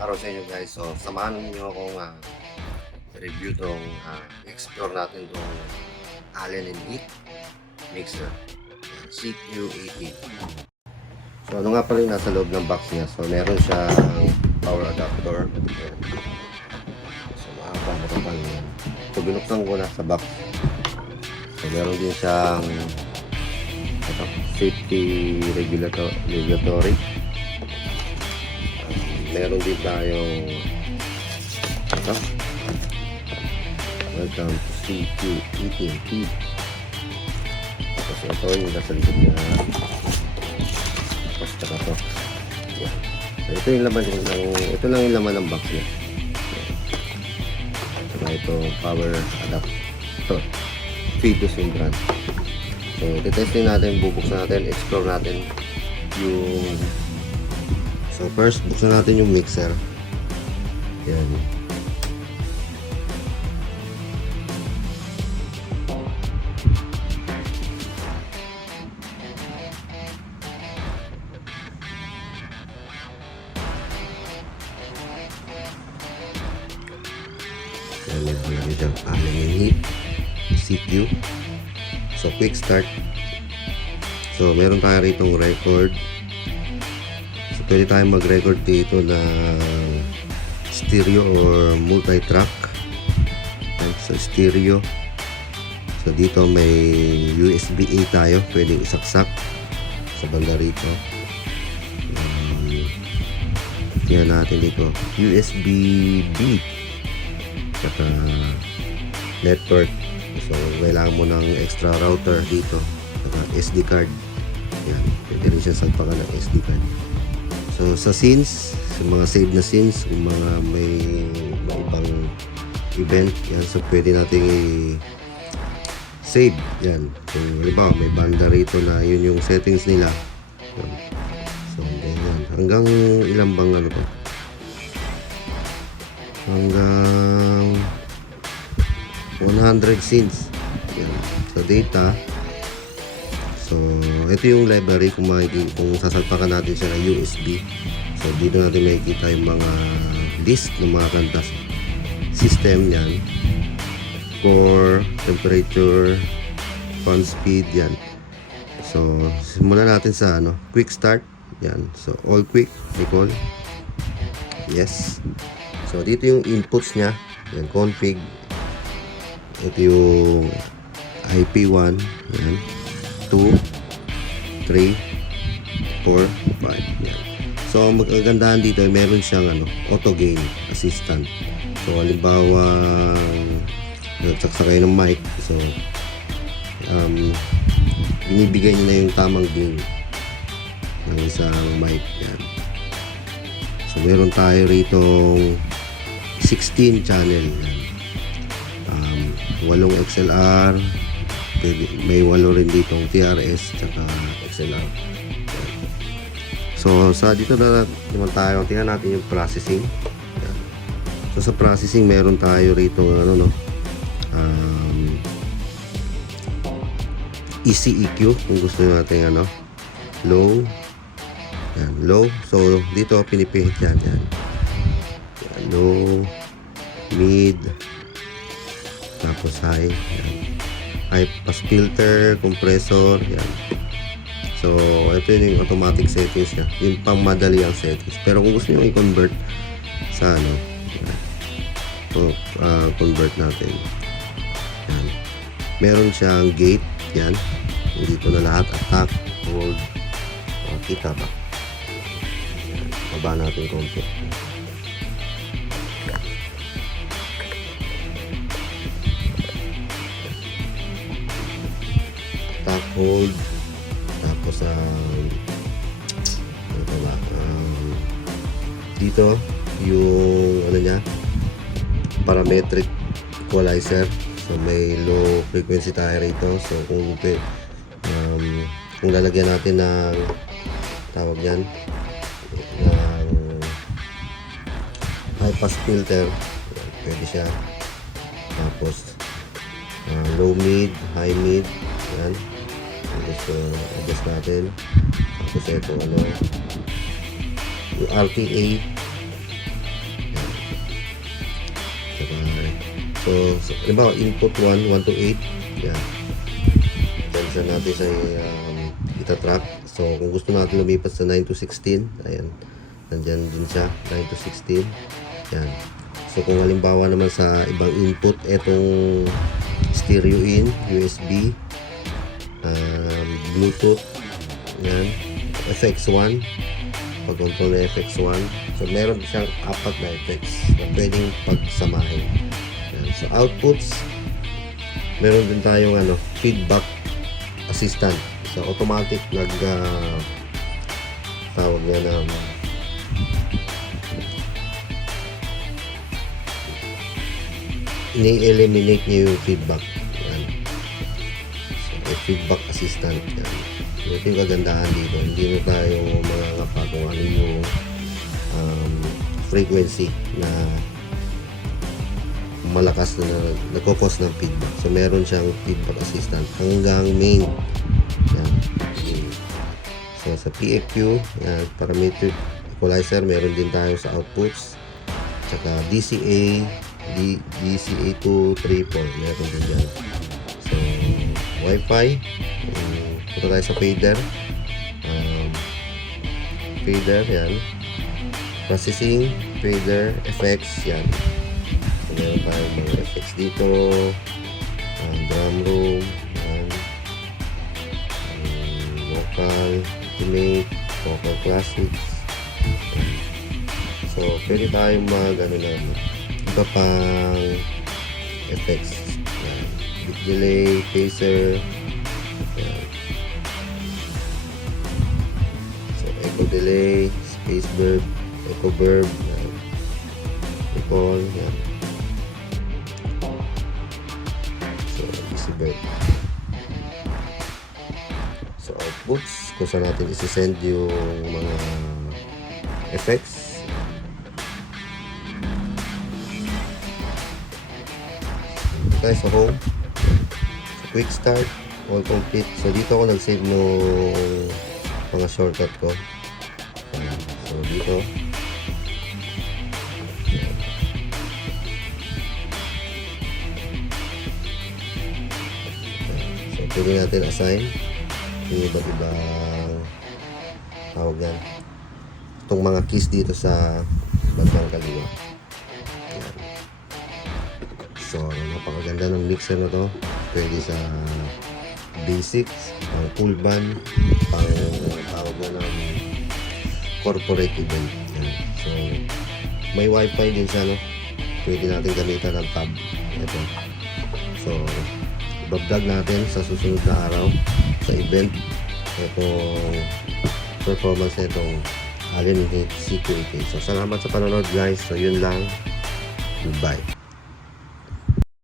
araw sa inyo guys. So, samahan niyo akong review tong explore natin tong Allen and Heath mixer CQ80. So, ano nga pala yung nasa loob ng box niya? So, meron siyang power adapter. Ayan. So, makakapagpapal yan. So, binuksan ko na sa box. So, meron din siyang safety regulatory. Meron din tayong welcome to CQ80. Tapos ito yung nasa likod niya. Tapos saka to. Yan. So, ito yung laman ito lang yung laman ng box niya. Saka ito power adapter. Philips yung brand. So, titesting natin, bubuksan natin, explore natin yung. So first, buksan natin yung mixer. Yan. Yan, meron natin siyang Allen and Heath CQ. So quick start. So meron tayo ritong record. Pwede tayong mag-record dito ng stereo or multi-track. So stereo. So dito may USB-A tayo, pwedeng isaksak sa banda rito. Tingnan natin dito, USB-B saka network. So kailangan mo ng extra router dito, saka SD card. Yan, pwede rin siya sagpakan ng SD card. So sa scenes, sa mga save na scenes, kung mga may ibang event, yan, so pwede natin i-save yan. Kung halimbawa may banda rito na yun yung settings nila, yan. So ganyan, hanggang ilang bang ano pa, hanggang 100 scenes yan. So data. So, ito yung library kung sasalpakan natin siya ng USB. So, dito natin makikita yung mga list ng mga kanta. System yan. Core, temperature, fan speed yan. So, simulan natin sa quick start. Yan. So, all quick, recall. Yes. So, dito yung inputs niya. Yan, config. Ito yung IP1. Yan. 2, 3, 4, 5. Yan. So, magagandahan dito, meron siyang auto gain assistant. So, halimbawa, nagsaksa kayo ng mic. So, binibigay niya na yung tamang gain ng isang mic. Yan. So, meron tayo rito 16 channel. Yan. 8 XLR. May 8 rin ditong TRS tsaka XLR. So sa dito na naman tayo, tingnan natin yung processing. So sa processing meron tayo rito ECEQ kung gusto natin low. Yan, low. So dito pinipihit yan. Low, mid, tapos high. Yan. High pass filter, compressor, yan. So, ito yung automatic settings niya. Yung pangmadali ang settings. Pero kung gusto nyo i-convert sa yan. So, convert natin. Yan. Meron siyang gate, yan. Dito na lahat, attack, hold. Kita ba? Yan. Baba natin konti. Hold, tapos dito yung niya, parametric equalizer. So may low frequency tayo rito. So kung lalagyan natin ng tawag yan ng high pass filter, pwede siya. Tapos low mid, high mid, yan. Gusto adjust natin. Tapos ito yung RTA So, halimbawa, input 1, 1 to 8. Yan. Then, siya natin siya itatrack. So, kung gusto natin lumipat sa 9 to 16, ayan. Nandyan din siya, 9 to 16. Yan. So, kung halimbawa naman sa ibang input, etong stereo in, USB, Bluetooth, yan, FX1, pag-control na FX1. So, meron siyang 4 na effects na pwedeng pagsamahin. Yan. So, outputs, meron din tayong feedback assistant. So, automatic tawag na ini-eliminate niya yung feedback. Yan. So, feedback assistant. Yan. So, ito yung kagandahan dito. Hindi na tayo mangangapa kung ano yung frequency na malakas na nagkukos ng feedback. So, meron siyang feedback assistant hanggang main. Yan. So, sa PEQ, yan, parametric equalizer, meron din tayo sa outputs. Saka DCA, DCA 234, meron din dyan. So, Wi-Fi, punta tayo sa fader. Fader, yan. Processing, fader, effects, yan. So, meron tayong mga effects dito. Drum room, yan. Vocal, ultimate, vocal classics. So, pwede tayong iba pang effects. Yan. Bit delay, phaser. Yan. So, echo delay, space verb, echo verb. Yan. Recall. Yan. So, easy verb. So, outputs, kung saan natin isi-send yung mga effects. Tayo sa home, sa quick start, all complete. So, dito ako nag-save ng mga shortcut ko. So, dito. So, pwede natin assign yung iba't ibang tawag yan. Itong mga keys dito sa bandang kaliwa. Yan. So, napakaganda ng mixer na to. Pwede sa basics, pang full band, pang tawag na ng corporate event. Yan. So, may wifi din siya, no? Pwede natin gamitan ng tab. Ito. So, iba-vlog natin sa susunod na araw sa event. Itong performance na itong Allen Heat CQ8. So, salamat sa panonood guys. So, yun lang. Goodbye.